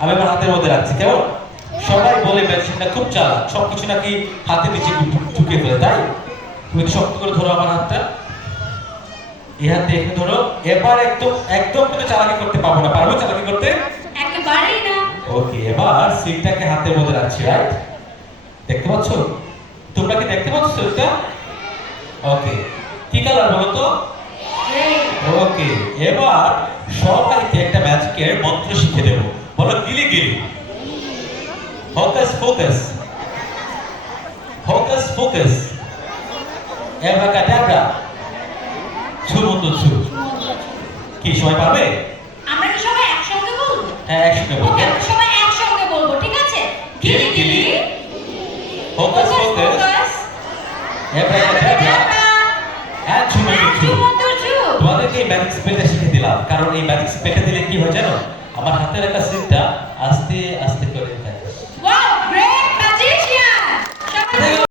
আমি আমার হাতের মধ্যে রাখছি, কেমন? সবাই বলে ম্যাজিশিয়ানটা খুব চালাক, সবকিছু নাকি হাতে নিচে ঢুকিয়ে ফেলে, তাই? তুমি একটু শক্ত করে ধরো আমার হাতটা, এই হাত দিয়ে একটু ধরো। এবার একদম একদম কিন্তু চালাকি করতে পারবো না, পারবো চালাকি করতে? একেবারেই না। ওকে, এবার সিটটাকে হাতের মধ্যে রাখছি, রাইট? দেখতে পাচ্ছ? তোমরা কি দেখতে পাচ্ছ এটা? ওকে, কি কালার বলো তো? ওকে, এবার সবাইকে একটা ম্যাজিকের মন্ত্র শিখে দেব। বলো গিলি গিলি, হোকাস ফোকাস, হোকাস ফোকাস, এভাকাডাব্রা, ছুমন্ত ছু। কি সবাই পারবে? আমরা কি সবাই একসঙ্গে বলবো? হ্যাঁ, একসঙ্গে বলবো। ওকে, আমরা সবাই একসঙ্গে বলবো, ঠিক আছে? গিলি গিলি, হোকাস ফোকাস, এভাকাডাব্রা, এন্ড ছুমন্ত ছু। তোমাদেরকে এই ম্যাজিক স্পেলটা শিখে দিলাম, কারণ এই ম্যাজিক স্পেলটা দিলে কি হয় জানো? আমার হাতের একটা সিটটা আস্তে আস্তে